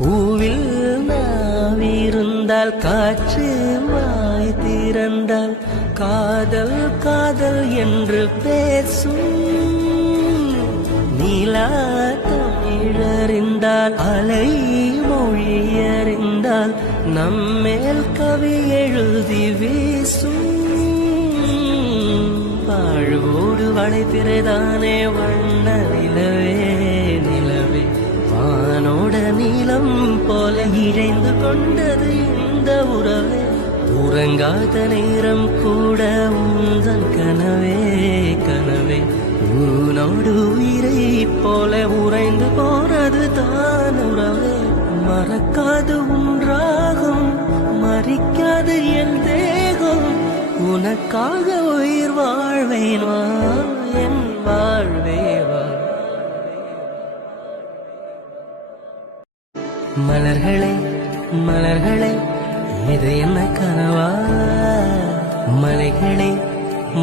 பூவில் நாவிருந்தால் காற்று வாய் திறந்தால் காதல் காதல் என்று பேசும். நீலா தமிழறிந்தால் அலை மொழியறிந்தால் நம்மேல் கவி எழுதி வீசும். வாழ்வோடு வளைத்திரைதானே வண்ண நிலவே நிலவே வானோட நீளம் போல இழைந்து கொண்டது இந்த உறவே. உறங்காத நேரம் கூட உந்தன் கனவே கனவே உன்னோடு உயிரை போல உறைந்து போறது தான் உறவே. மறக்காது உன்றாகும் மறிக்காது என் தேகம் உனக்காக உயிர் வாழ்வேன் வா என் வாழ்வேவா. மலர்களே மலர்களே இது என்ன கனவா? மலைகளே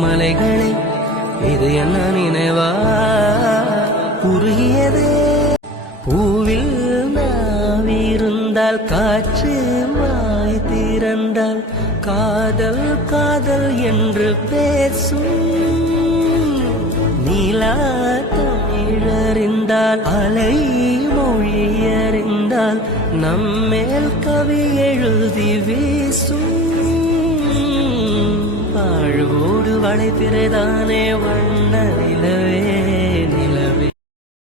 மலைகளே இது என்ன நினைவா? உருகியதே பூவில் நாவிருந்தால் காற்று வாய் திறந்தால் காதல் காதல் என்று பேசும். நீலா தமிழறிந்தால் அலை மொழியறிந்தால் நம்மேல் கவி எழுதி வீசும். வாழ்வோடு வளைத்திரைதானே வண்ண நிலவே